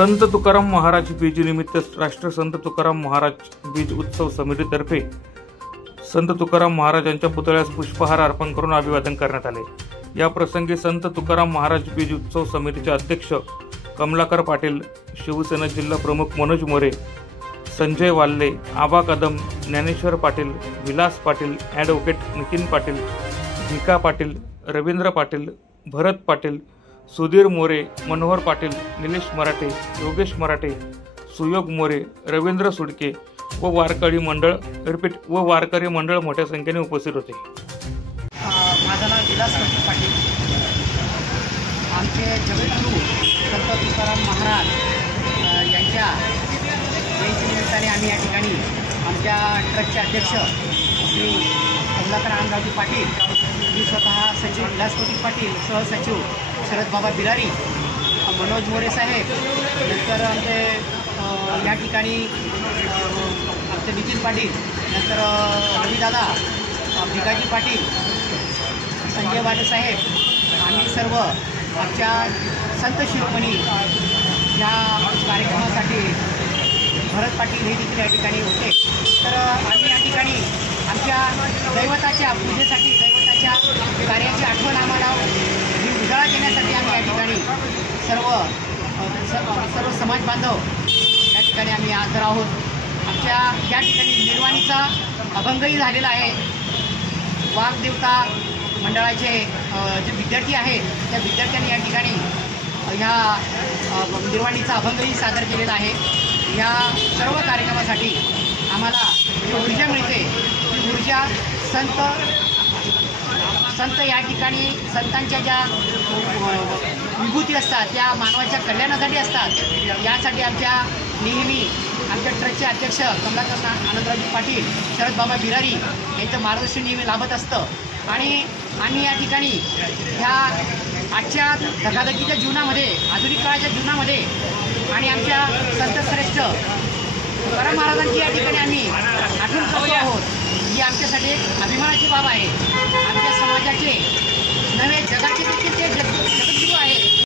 संत तुकाराम महाराज बीज निमित्त राष्ट्र संत तुकाराम महाराज बीज उत्सव समितीतर्फे संत तुकाराम महाराजांच्या पुतळ्यास पुष्पहार अर्पण करून अभिवादन करण्यात आले। या प्रसंगी संत तुकाराम महाराज बीज उत्सव समितीचे अध्यक्ष कमलाकर पाटील, शिवसेना जिल्हा प्रमुख मनोज मोरे, संजय वाल्ले, आबा कदम, ज्ञानेश्वर पाटील, विलास पाटील, ॲडव्होकेट नितीन पाटील, भिका पाटील, रवींद्र पाटील, भरत पाटील, सुधीर मोरे, मनोहर पाटील, निलेश मराठे, योगेश मराठे, सुयोग मोरे, रवींद्र सुडके व वारकरी मंडळ मोठ्या संख्येने उपस्थित होते। माझं नाव विलास पाटील। आमचे जगद्गुरू संत तुकाराम महाराज यांच्या जयंतीनिमित्ताने आम्ही या ठिकाणी आमच्या ट्रस्टचे अध्यक्ष श्री कमलाकर आनंदरावजी पाटील, मी स्वतः सचिव विलास पाटील, सहसचिव शरद बाबा बिलारी, मनोज मोरे साहेब, नंतर आमचे या ठिकाणी आमचे नितीन पाटील, नंतर रविदादा, भिकाजी पाटील, संजय वाले साहेब, आम्ही सर्व आमच्या संत शिरोमणी या कार्यक्रमासाठी भरत पाटील हे देखील या ठिकाणी होते। तर आम्ही या ठिकाणी आमच्या दैवताच्या पूजेसाठी, दैवताच्या कार्याची आठवण आम्हाला उजाळा देण्यासाठी आम्ही या ठिकाणी सर्व समाज बांधव या ठिकाणी आम्ही हजर आहोत। आमच्या या ठिकाणी निर्वाणीचा अभंगही झालेला आहे। वाघदेवता मंडळाचे जे विद्यार्थी आहेत त्या विद्यार्थ्यांनी या ठिकाणी ह्या निर्वाणीचा अभंगही सादर केलेला आहे। या सर्व कार्यक्रमासाठी आम्हाला जी ऊर्जा मिळते ती ऊर्जा संत या ठिकाणी संतांच्या ज्या विभूती असतात त्या मानवाच्या कल्याणासाठी असतात। यासाठी आमच्या नेहमी आमच्या ट्रस्टचे अध्यक्ष कमलाकर आनंदरावजी पाटील, शरद बाबा बिलारी यांचं मार्गदर्शन नेहमी लाभत असतं। आणि आम्ही या ठिकाणी ह्या आजच्या धकाधकीच्या जीवनामध्ये, आधुनिक काळाच्या जीवनामध्ये आणि आमच्या संतश्रेष्ठ तुकाराम महाराजांची या ठिकाणी आम्ही आठवण करतो आहोत। ही आमच्यासाठी एक अभिमानाची बाब आहे। आमच्या समाजाचे नव्हे जगाचे देखील ते जगद्गुरू आहेत।